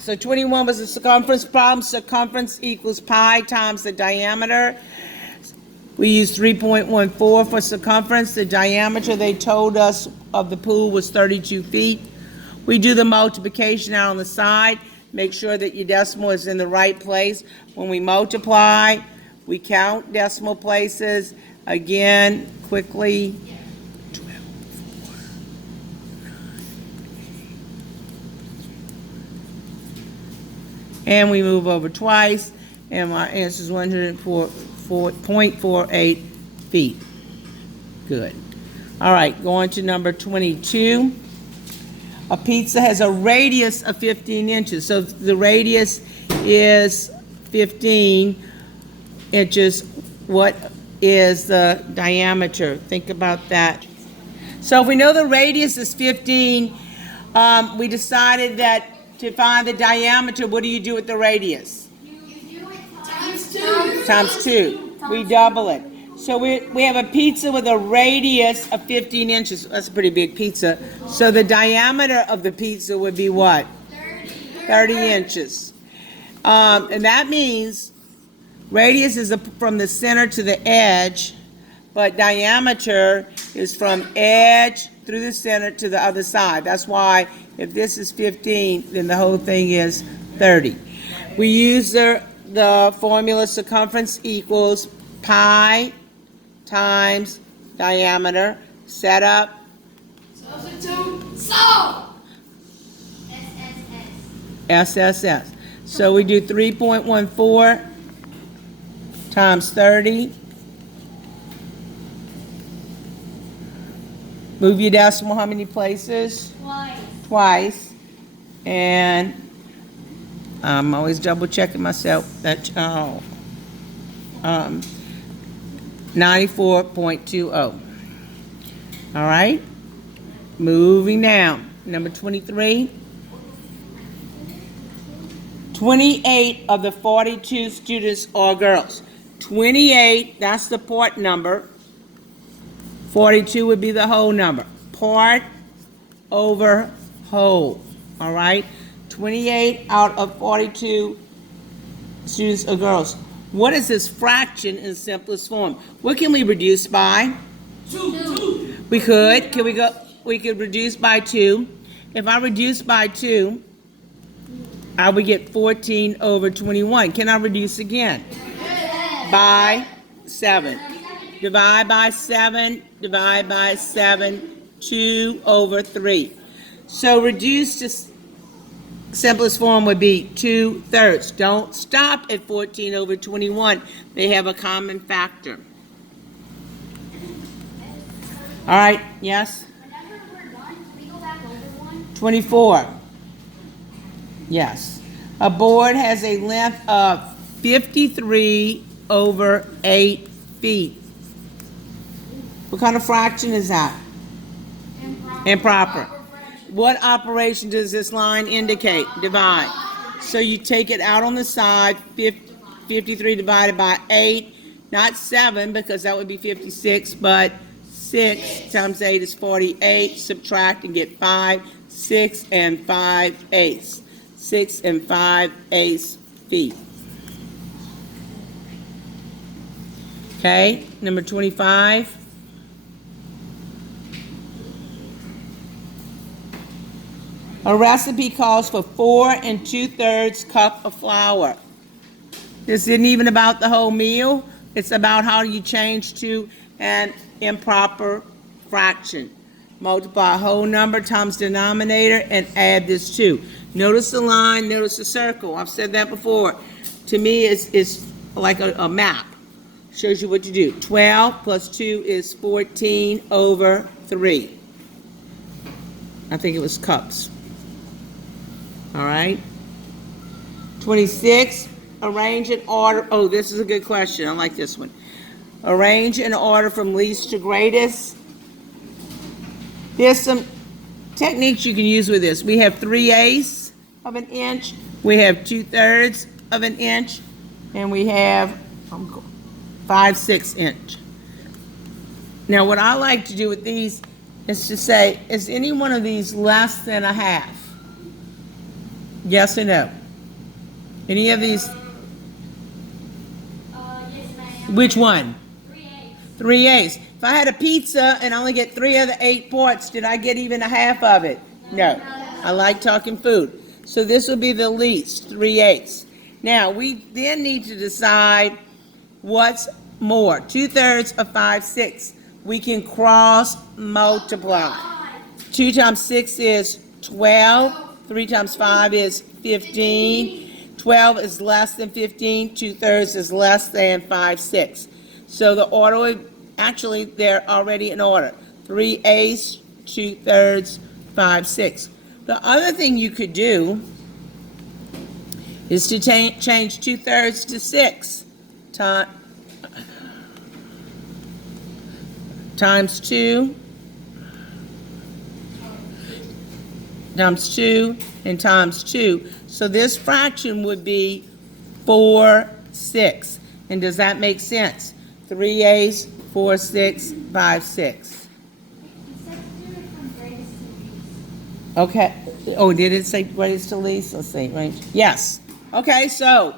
So 21 was the circumference problem. Circumference equals pi times the diameter. We used 3.14 for circumference. The diameter they told us of the pool was 32 feet. We do the multiplication out on the side. Make sure that your decimal is in the right place. When we multiply, we count decimal places. Again, quickly. And we move over twice, and my answer is 104.48 feet. Good. All right, going to number 22. A pizza has a radius of 15 inches. So the radius is 15 inches. What is the diameter? Think about that. So if we know the radius is 15, we decided that to find the diameter, what do you do with the radius? You do it times 2. Times 2. We double it. So we have a pizza with a radius of 15 inches. That's a pretty big pizza. So the diameter of the pizza would be what? 30 inches. And that means radius is from the center to the edge, but diameter is from edge through the center to the other side. That's why if this is 15, then the whole thing is 30. We use the formula circumference equals pi times diameter. Set up. Substitute. Solve. SSS. So we do 3.14 times 30. Move your decimal how many places? Twice. And I'm always double checking myself. That 94.20. All right. Moving down. Number 23. 28 of the 42 students are girls. 28, that's the part number. 42 would be the whole number. Part over whole. All right? 28 out of 42 students are girls. What is this fraction in simplest form? What can we reduce by? 2. We could. Can we go? We could reduce by 2. If I reduce by 2, I would get 14 over 21. Can I reduce again? By 7. Divide by 7, divide by 7, 2 over 3. So reduced to simplest form would be 2/3. Don't stop at 14 over 21. They have a common factor. All right, yes? Whenever we're done, we go back over one. 24. Yes. A board has a length of 53 over 8 feet. What kind of fraction is that? Improper. What operation does this line indicate? Divide. So you take it out on the side, 53 divided by 8, not 7 because that would be 56, but 6 times 8 is 48. Subtract and get 5. 6 and 5/8. 6 and 5/8 feet. Okay, number 25. A recipe calls for 4 2/3 cup of flour. This isn't even about the whole meal. It's about how you change to an improper fraction. Multiply a whole number times denominator and add this 2. Notice the line, notice the circle. I've said that before. To me, it's like a map. Shows you what to do. 12 plus 2 is 14 over 3. I think it was cups. All right. 26, arrange in order. Oh, this is a good question. I like this one. Arrange in order from least to greatest. There's some techniques you can use with this. We have 3/8 of an inch. We have 2/3 of an inch. And we have 5/6 inch. Now, what I like to do with these is to say, is any one of these less than a half? Yes or no? Any of these? Yes, ma'am. Which one? 3/8. 3/8. If I had a pizza and I only get 3 of the 8 parts, did I get even a half of it? No. I like talking food. So this will be the least, 3/8. Now, we then need to decide what's more. 2/3 of 5/6. We can cross multiply. 2 times 6 is 12. 3 times 5 is 15. 12 is less than 15. 2/3 is less than 5/6. So the order would, actually, they're already in order. 3/8, 2/3, 5/6. The other thing you could do is to change 2/3 to 6 times 2 times 2 and times 2. So this fraction would be 4/6. And does that make sense? 3/8, 4/6, 5/6. Okay. Oh, did it say greatest to least? Let's see. Right. Yes. Okay, so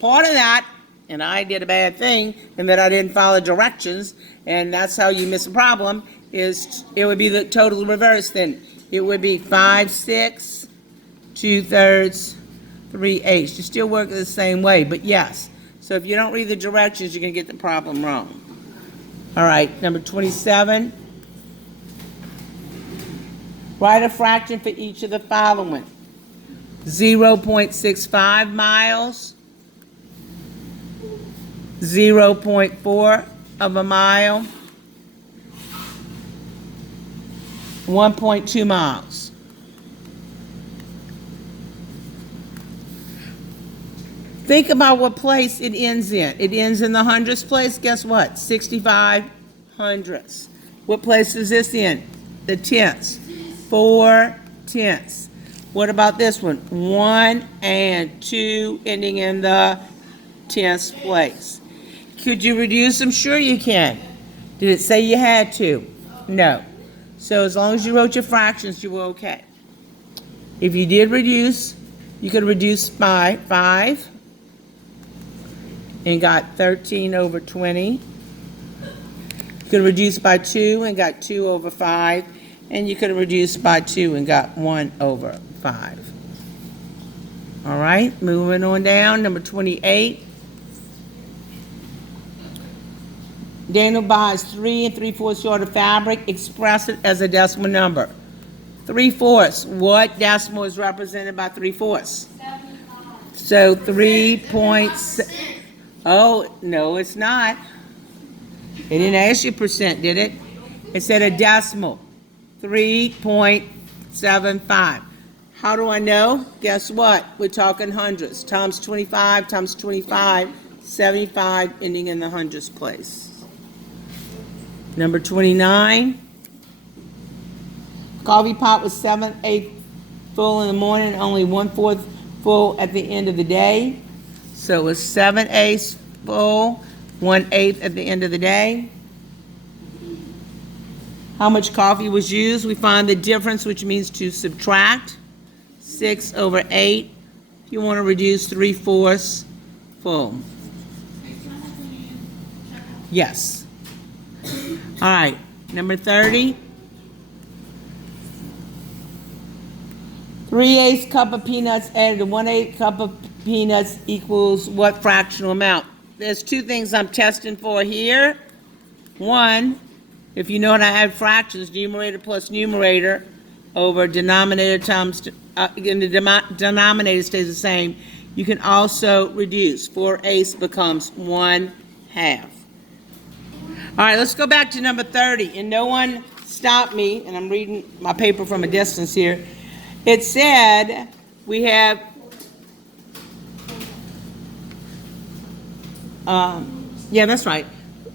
part of that, and I did a bad thing in that I didn't follow directions, and that's how you miss a problem, is it would be the total reverse then. It would be 5/6, 2/3, 3/8. You still work the same way, but yes. So if you don't read the directions, you're going to get the problem wrong. All right, number 27. Write a fraction for each of the following. 0.65 miles, 0.4 of a mile, 1.2 miles. Think about what place it ends in. It ends in the hundredths place. Guess what? 65 hundredths. What place is this in? The tenths. 4 tenths. What about this one? 1 and 2 ending in the tenths place. Could you reduce them? Sure you can. Did it say you had to? No. So as long as you wrote your fractions, you were okay. If you did reduce, you could reduce by 5 and got 13/20. You could reduce by 2 and got 2/5. And you could have reduced by 2 and got 1/5. All right, moving on down, number 28. Daniel buys 3 3/4 yard of fabric. Express it as a decimal number. 3/4. What decimal is represented by 3/4? 75. So 3.6. Oh, no, it's not. It didn't ask you percent, did it? It said a decimal. 3.75. How do I know? Guess what? We're talking hundreds. Times 25 times 25, 75 ending in the hundredths place. Number 29. Coffee pot was 7/8 full in the morning, only 1/4 full at the end of the day. So it was 7/8 full, 1/8 at the end of the day. How much coffee was used? We find the difference, which means to subtract. 6/8. You want to reduce 3/4 full. Yes. All right, number 30. 3/8 cup of peanuts added to 1/8 cup of peanuts equals what fractional amount? There's two things I'm testing for here. One, if you know how to add fractions, numerator plus numerator over denominator times, again, the denominator stays the same. You can also reduce. 4/8 becomes 1/2. All right, let's go back to number 30. And no one stopped me, and I'm reading my paper from a distance here. It said we have yeah, that's right.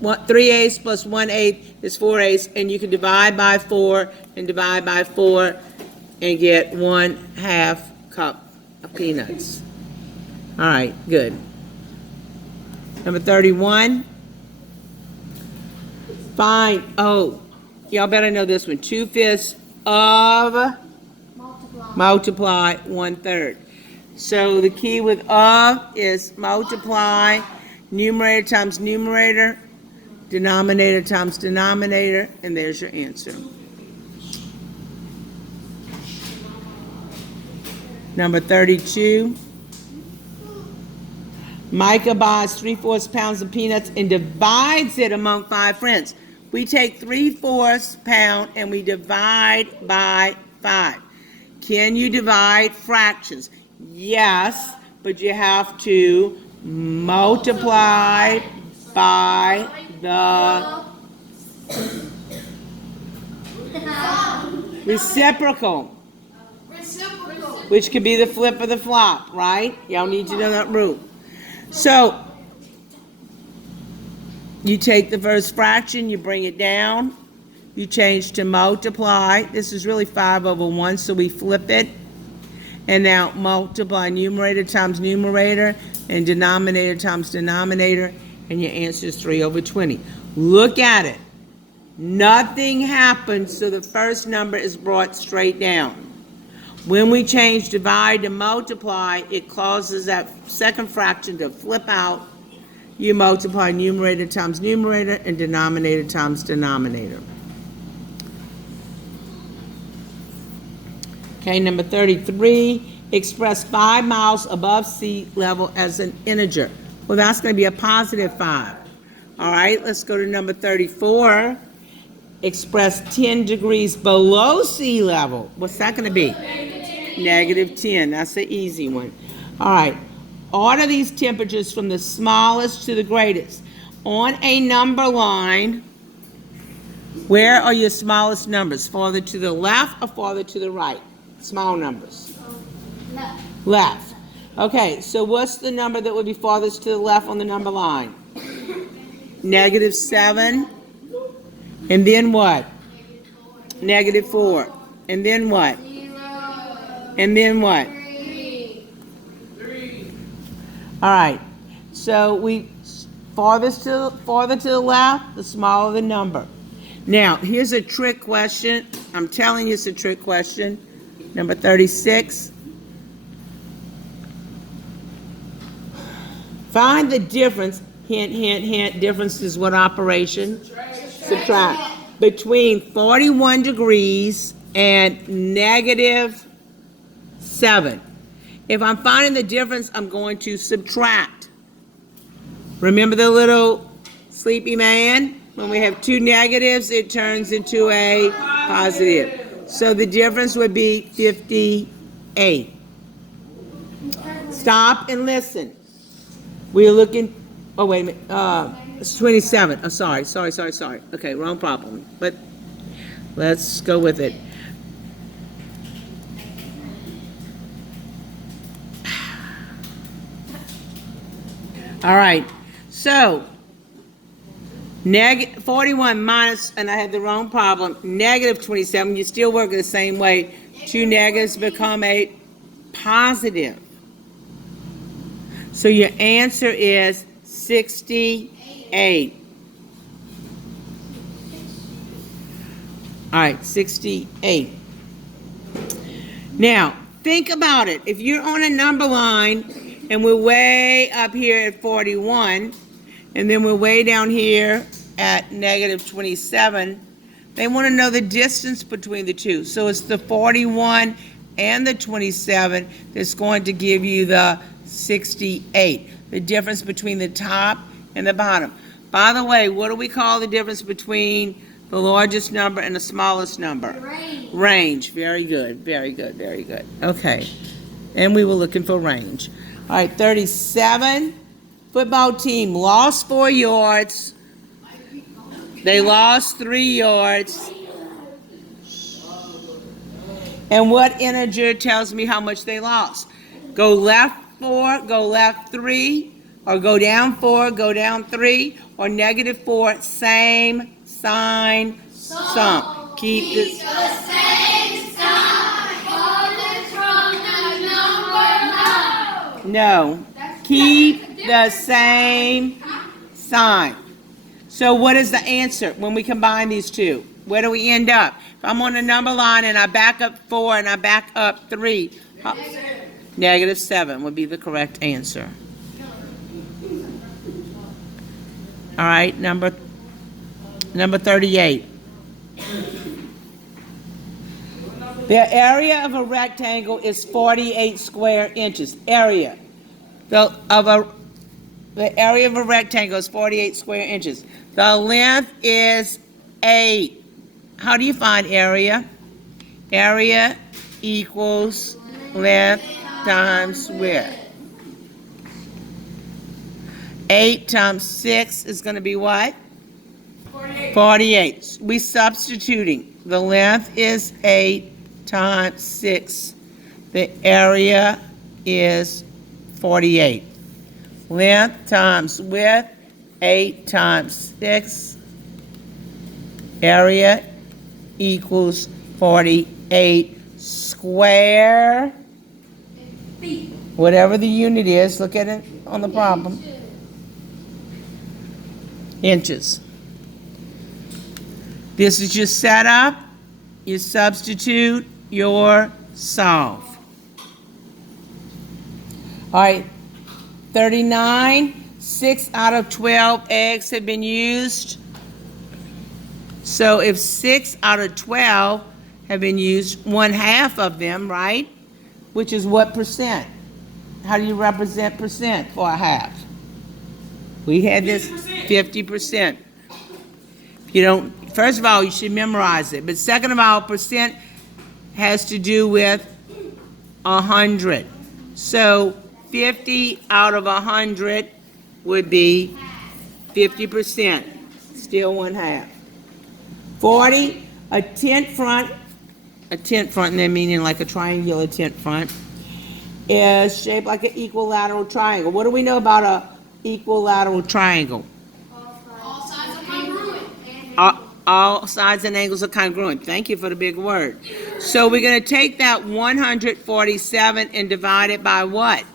3/8 plus 1/8 is 4/8, and you can divide by 4 and divide by 4 and get 1/2 cup of peanuts. All right, good. Number 31. Fine. Oh, y'all better know this one. 2/5 of multiply 1/3. So the key with is multiply, numerator times numerator, denominator times denominator, and there's your answer. Number 32. Micah buys 3/4 pounds of peanuts and divides it among 5 friends. We take 3/4 pound and we divide by 5. Can you divide fractions? Yes, but you have to multiply by the reciprocal, which could be the flip or the flop, right? Y'all need to know that rule. So, you take the first fraction, you bring it down, you change to multiply. This is really 5/1, so we flip it. And now multiply numerator times numerator and denominator times denominator, and your answer is 3/20. Look at it. Nothing happens, so the first number is brought straight down. When we change divide to multiply, it causes that second fraction to flip out. You multiply numerator times numerator and denominator times denominator. Okay, number 33, express 5 miles above sea level as an integer. Well, that's going to be a positive 5. All right, let's go to number 34. Express 10 degrees below sea level. What's that going to be? -10. That's the easy one. All right. Order these temperatures from the smallest to the greatest. On a number line, where are your smallest numbers? Farther to the left or farther to the right? Small numbers. Left. Okay, so what's the number that would be farthest to the left on the number line? -7. And then what? -4. And then what? And then what? 3. All right. So we farther to the left, the smaller the number. Now, here's a trick question. I'm telling you it's a trick question. Number 36. Find the difference, hint, hint, hint, difference is what operation? Subtract. Between 41 degrees and -7. If I'm finding the difference, I'm going to subtract. Remember the little sleepy man? When we have 2 negatives, it turns into a positive. So the difference would be 58. Stop and listen. We're looking, oh wait a minute, it's 27. Oh, sorry. Okay, wrong problem. But let's go with it. All right, so 41 minus, and I had the wrong problem, -27. You still work the same way. 2 negatives become a positive. So your answer is 68. All right, 68. Now, think about it. If you're on a number line and we're way up here at 41, and then we're way down here at -27, they want to know the distance between the two. So it's the 41 and the 27 that's going to give you the 68, the difference between the top and the bottom. By the way, what do we call the difference between the largest number and the smallest number? Range. Range. Very good, very good, very good. Okay, and we were looking for range. All right, 37. Football team lost 4 yards. They lost 3 yards. And what integer tells me how much they lost? Go left 4, go left 3, or go down 4, go down 3, or -4, same sign, sum. Keep this. The same sign. Farthest from the number No. Keep the same sign. So what is the answer when we combine these two? Where do we end up? If I'm on a number line and I back up 4 and I back up 3. -7 would be the correct answer. All right, number 38. The area of a rectangle is 48 square inches. Area. The area of a rectangle is 48 square inches. The length is 8. How do you find area? Area equals length times width. 8 times 6 is going to be what? 48. We substituting. The length is 8 times 6. The area is 48. Length times width, 8 times 6. Area equals 48 square. Whatever the unit is, look at it on the problem. Inches. This is your setup, you substitute, your solve. All right, 39, 6 out of 12 eggs have been used. So if 6 out of 12 have been used, 1/2 of them, right? Which is what percent? How do you represent percent for a half? We had this 50%. If you don't, first of all, you should memorize it. But second of all, percent has to do with 100. So 50 out of 100 would be 50%. Still 1/2. 40, a tent front, and then meaning like a triangular tent front, is shaped like an equilateral triangle. What do we know about a equilateral triangle? All sides are congruent. All sides and angles are congruent. Thank you for the big word. So we're going to take that 147 and divide it by what?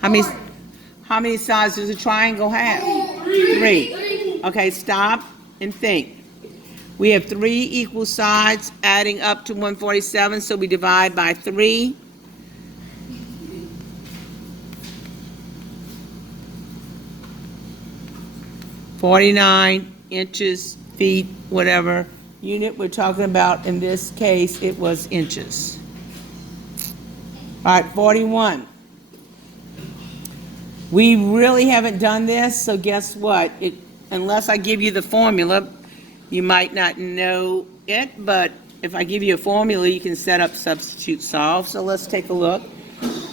How many sides does a triangle have? 3. Okay, stop and think. We have 3 equal sides adding up to 147, so we divide by 3. (49 inches, feet, whatever unit we're talking about. In this case, it was inches. All right, 41. We really haven't done this, so guess what? Unless I give you the formula, you might not know it, but if I give you a formula, you can set up substitute solve. So let's take a look.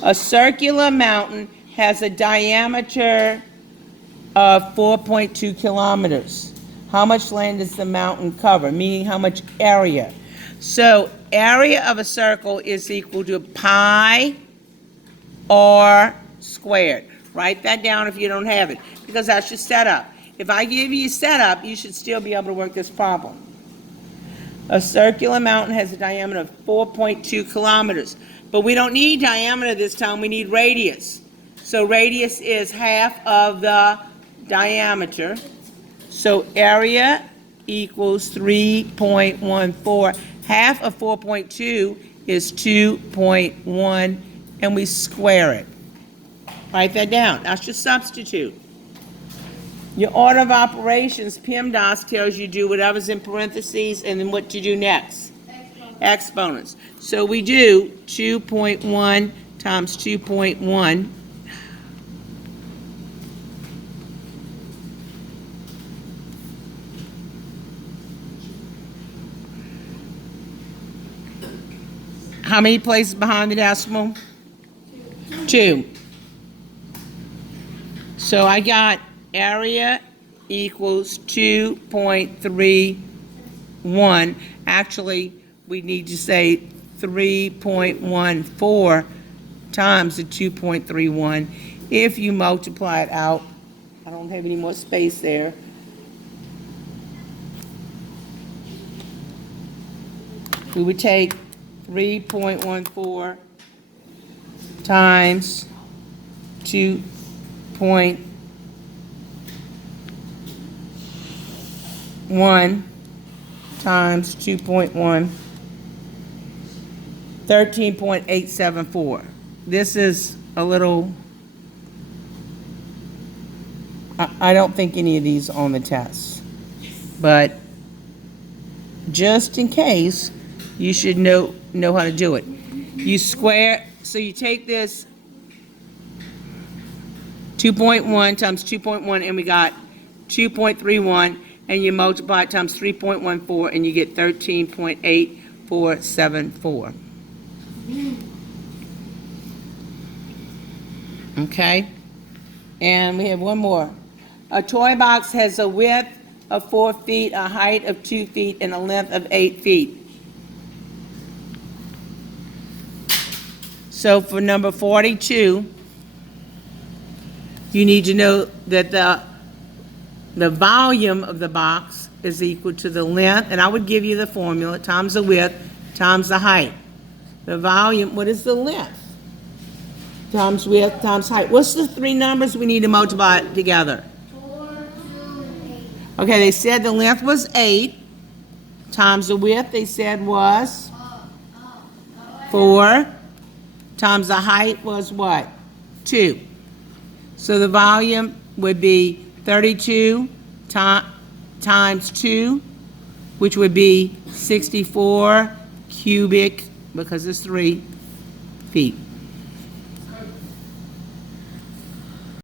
A circular mountain has a diameter of 4.2 kilometers. How much land does the mountain cover? Meaning how much area? So area of a circle is equal to pi r squared. Write that down if you don't have it, because that's your setup. If I give you a setup, you should still be able to work this problem. A circular mountain has a diameter of 4.2 kilometers. But we don't need diameter this time, we need radius. So radius is half of the diameter. So area equals 3.14. Half of 4.2 is 2.1, and we square it. Write that down. That's your substitute. Your order of operations, PEMDAS tells you do whatever's in parentheses and then what to do next. Exponents. So we do 2.1 times 2.1. How many places behind the decimal? 2. So I got area equals 2.31. Actually, we need to say 3.14 times the 2.31. If you multiply it out, I don't have any more space there. We would take 3.14 times 2.1 times 2.1, 13.874. this is a little, I don't think any of these are on the test. But just in case, you should know how to do it. You square, so you take this 2.1 times 2.1, and we got 2.31, and you multiply it times 3.14, and you get 13.8474. Okay? And we have one more. A toy box has a width of 4 feet, a height of 2 feet, and a length of 8 feet. So for number 42, you need to know that the volume of the box is equal to the length, and I would give you the formula, times the width, times the height. The volume, what is the length? Times width, times height. What's the three numbers we need to multiply together? 4, 2, and 8. Okay, they said the length was 8, times the width, they said was 4, times the height was what? 2. So the volume would be 32 times 2, which would be 64 cubic, because it's 3 feet.